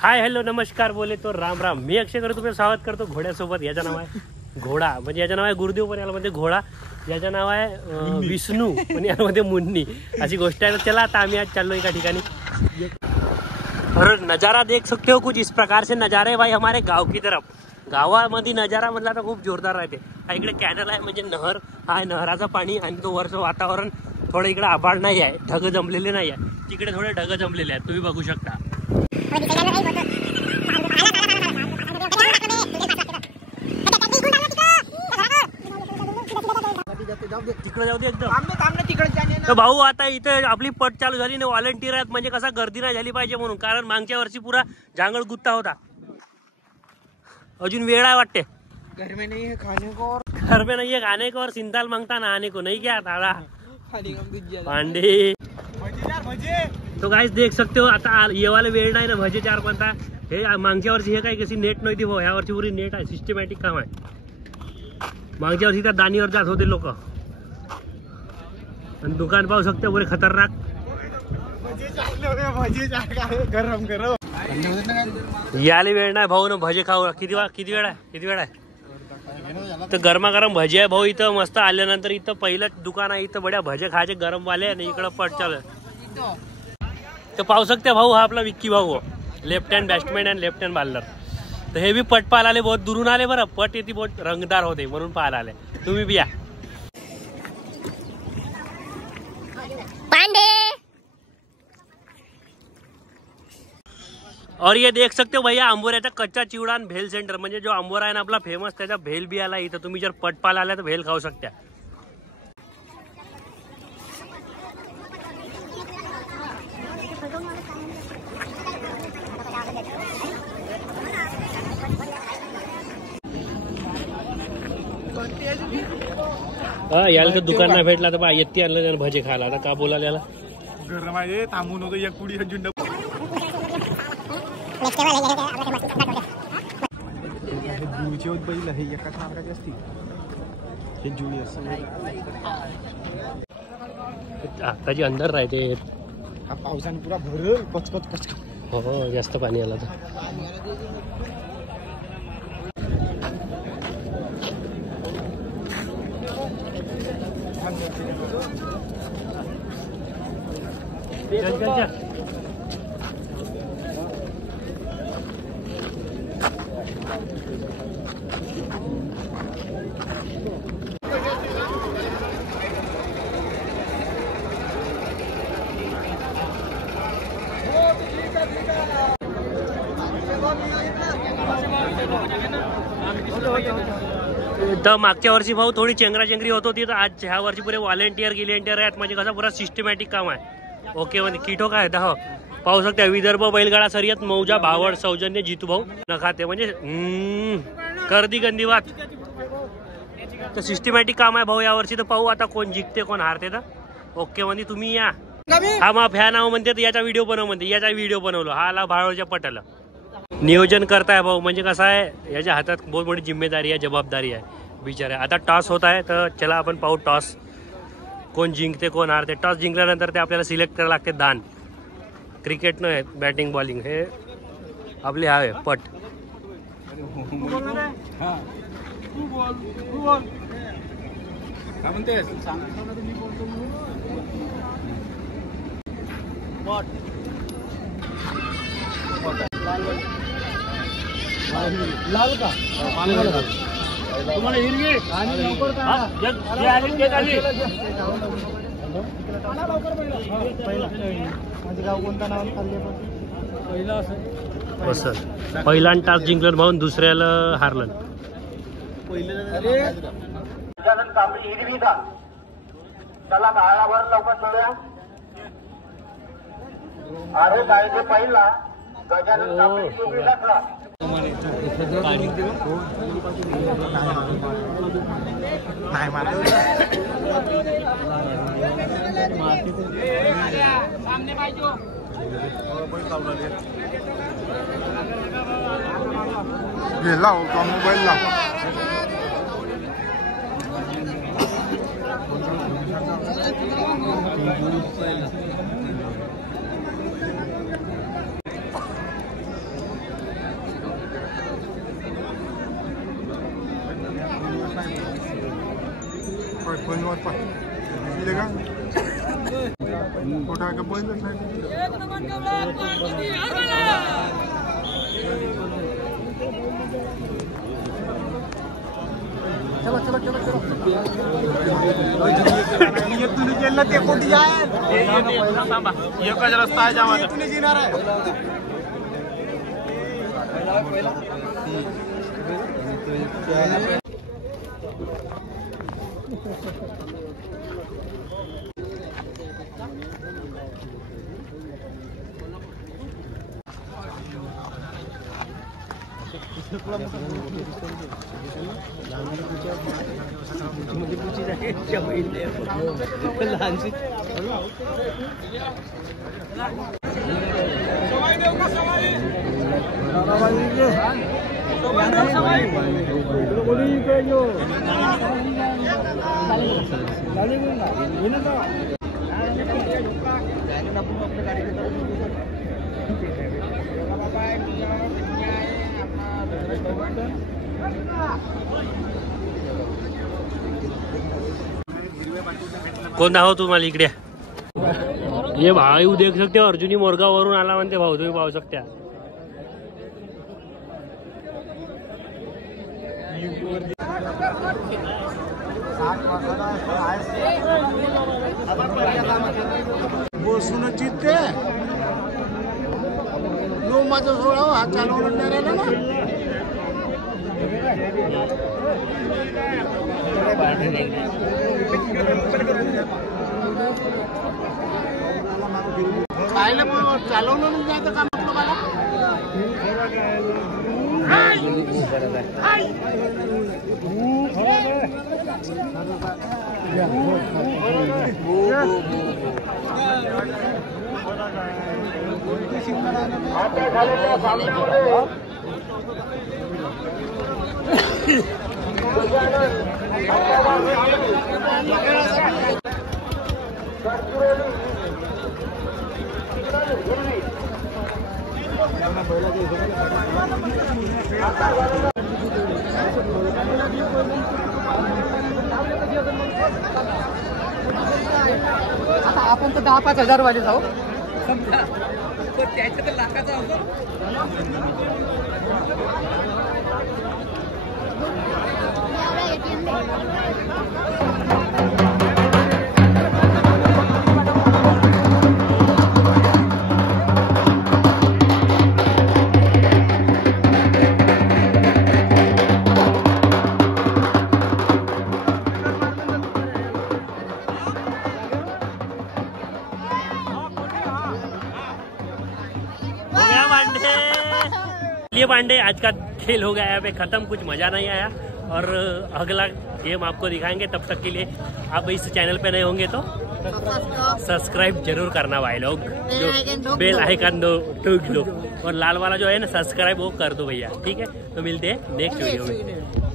Hi hello नमस्कार बोले तो राम राम. मी अक्षय करतो तुम्ही स्वागत करतो घोड्यासोबत. याचं नाव आहे घोडा, म्हणजे याचं नाव आहे गुरुदेव पण याला म्हणजे घोडा. याचं नाव आहे विष्णू पण यामध्ये मुन्नी, अशी गोष्ट आहे. चला आता आम्ही आज चाललो एका ठिकाणी. और नज़ारा देख सकते हो, कुछ इस प्रकार से नज़ारे भाई हमारे गाव की तरफ. गावामध्ये नजारा म्हटला तर खूप जोरदार राहते. हा इकडे कॅनल आहे म्हणजे नहर आहे, नहराचं पाणी. आणि तो वरचं वातावरण थोडं इकडे आभाळ नाही आहे, ढग जमलेले नाही आहे. तिकडे थोडे ढग जमलेले आहेत, तुम्ही बघू शकता. तिकडे जाऊ दे एकदम. तर भाऊ आता इथे आपली पट चालू झाली ना, व्हॉलेंटियर आहेत. म्हणजे कसा गर्दी नाही झाली पाहिजे म्हणून, कारण मागच्या वर्षी पुरा जांगळ गुत्ता होता. अजून वेळ आहे वाटते. घर में नहीं है खाने को और सिंताल मांगता नहाने को. नहीं क्या दादा पांडे. तो गाइस देख सकते हो आता ये वाले वेळ नाही ना भजे चार कोणता. हे मागच्या वर्षी हे काय कशी नेट नव्हती भाऊ, ह्या वर्षी पुरी नेट आहे. सिस्टमॅटिक काम आहे. मागच्या वर्षी त्या दानीवर जात होते लोक. आणि दुकान पाहू शकते पुरे खतरनाक. गरम गरम याले वेळ नाही भाऊ ना भजे खाऊ. किती वेळ आहे. तर गरमागरम भजी आहे भाऊ इथं मस्त. आल्यानंतर इथं पहिलं दुकान आहे, इथं बड्या भजे खायचे गरम वाले. आणि इकडं पट चालू आहे. तर पाहू शकते भाऊ, हा आपला विक्की भाऊ, लेफ्ट हँड बॅट्समॅन आणि लेफ्ट हँड बॉलर. तर हे बी पट पाहायला आले, बहुत दुरून आले बरं. पट येते बहुत रंगदार होते म्हणून पाहायला आले. तुम्ही बी या. और ये देख सकते हो भैया अंबोऱ्याचा कच्चा चिवडा आणि भेल सेंटर. म्हणजे जो अंबोरा आहे ना आपला फेमस, त्याचा भेल बी आला इथं. तुम्ही जर पटपाला आला तर भेल खाऊ शकता. याला तर दुकान नाही भेटला तर बा येते आणलं भजे खायला. आता का बोलायला याला गरम आहे, थांबून होतो एक पुडी झुंड. आताची अंदर राहते. हा पावसाने पुरा भरल पचपच. हो जास्त पाणी आलं तर. तर मागच्या वर्षी भाऊ थोडी चेंगराचेंगरी होत होती, तर आज ह्या वर्षी पुरे व्हॉलेंटियर आहेत. म्हणजे कसं पुरा सिस्टमॅटिक काम आहे. ओके म्हणजे किटो काय हो पाहू शकता. विदर्भ बैलगाडा शर्यत मौजा भावड सौजन्य जितू भाऊ नखाते. म्हणजे गर्दी गंदी बात. तर सिस्टमॅटिक काम आहे भाऊ या वर्षी. तर पाहू आता कोण जिंकते कोण हारते. तर ओके म्हणजे तुम्ही या. हा मा फॅन आहो म्हणते तर याचा व्हिडिओ बनव म्हणते. याचा व्हिडिओ बनवलो. हा आला भाळोच्या पटाला नियोजन करताय भाऊ. म्हणजे कसं आहे याच्या हातात बहुत मोठी जिम्मेदारी आहे, जबाबदारी आहे बिचारे. आता टॉस होत आहे तर चला आपण पाहू टॉस कोण जिंकते कोण हारते. टॉस जिंकल्यानंतर ते आपल्याला सिलेक्ट करायला लागते दान. क्रिकेट न बॅटिंग बॉलिंग हे आपले हवे पट. लाल का तुम्हाला हिरवी पहिला टास जिंकलं भाऊन दुसऱ्याला हारलं. हिरवी का त्याला गाळावर लवकर सोडूया. अरे जायचे पहिला गजानन सामने पाहिजे. गेला होता मोबाईलला. बनवत का मोठा का पहिलंच नाही चला चला चला चला ये तुम्ही गेलं ते कोणती आहे एकच रस्ता आहे जावा तुम्ही येणार आहे कोण आहो तुम्हाला इकडे ये भाऊ देख सकते हो अर्जुनी मोरगाव वरून आला म्हणते भाऊ तुम्ही पाहू शकता बसून चित्ते नो माझा सोळा हा चालवून नाही राहिला ना खायला चालवलं नाही जायचं काम आपलं आता आपण तर 10-5 वाले जाऊ समजा त्याच्या तर लाखाचा होतो ये पांडे आज का खेल हो गया यहाँ पे खत्म कुछ मजा नहीं आया और अगला गेम आपको दिखाएंगे तब तक के लिए आप इस चैनल पे नए होंगे तो सब्सक्राइब जरूर करना भाई लोग जो बेल आइकन दो ठोक दो और लाल वाला जो है ना सब्सक्राइब वो कर दो भैया ठीक है तो मिलते हैं नेक्स्ट वीडियो में।